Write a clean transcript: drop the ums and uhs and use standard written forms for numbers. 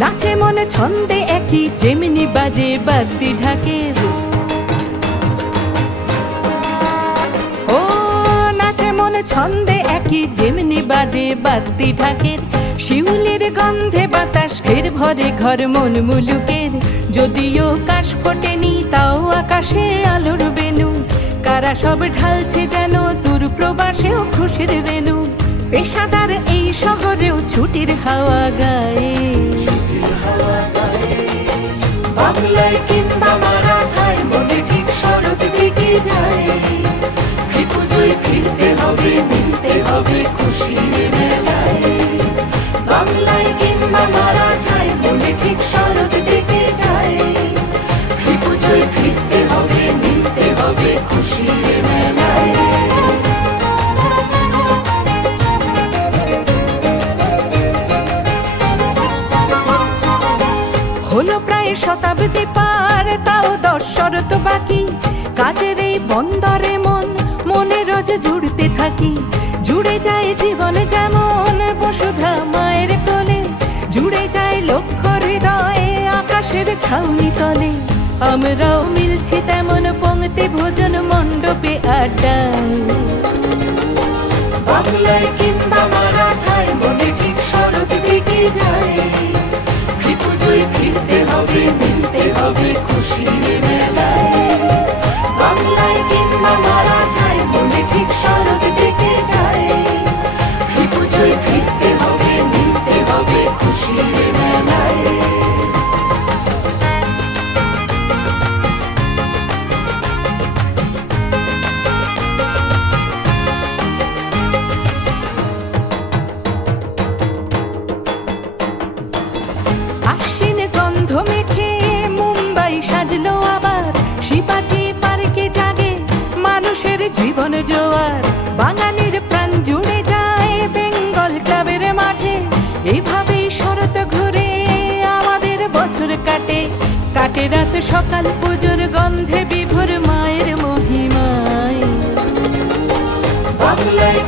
নাচে মনে ছন্দে একই যেমনি বাজে বাদ্যি ঢাকের। ও নাচে মনে ছন্দে একই যেমনি বাজে বাদ্যি ঢাকের। শিউলির গন্ধে বাতাস ঘের ভরে ঘর মন মুলুকের। যদিও কাশ ফোটেনি তাও আকাশে আলোর বেনু। কারা সব ঢালছে যেন দূর প্রবাসেও খুশির রেণু। পেশাদার এই শহরেও ছুটির হাওয়া গায়ে। বাংলায় কিংবা মারাঠায় মনে ঠিক শরৎ ডেকে যায়। পুজোয় ফিরতে হবে, মিলতে হবে খুশির মেলায়। বাংলায় কিংবা মারাঠায় মনে ঠিক শরৎ ডেকে যায়। পুজোয় ফিরতে হবে, মিলতে হবে খুশির মেলায়। হলো প্রায় শতাব্দী পার, তাও 10 শরৎ বাকি। কাজের এই বন্দরে মনে রোজ জুড়তে থাকি। জুড়ে যায় জীবন যেমন বসুধা মায়ের কোলে। জুড়ে যায় লক্ষ হৃদয়ে আকাশের ছাউনি তলে। আমরাও মিলছি তেমন পংক্তি ভোজন মণ্ডপে আড্ডায়। বাংলায় কিংবা মারাঠায় মনে ঠিক শরৎ ডেকে যায়। পুজোয় ফিরতে হবে, মিলতে হবে খুশির মেলায়। বাংলায় কিংবা মারাঠায় মনে ঠিক শরৎ ডেকে যায়। পুজোয় ফিরতে হবে, মিলতে হবে খুশির মেলায়। আশ্বিন গন্ধ মেখে মুম্বাই সাজলো আবার। শিবাজি পার্কে জাগে মানুষের জীবন জোয়ার। বাঙালির প্রাণ জুড়ে যায় বেঙ্গল ক্লাবের মাঠে। এইভাবেই শরৎ ঘুরে আমাদের বছর কাটে। কাটে রাত সকাল পুজোর গন্ধে বিভোর মায়ের মহিমায়। বাংলায়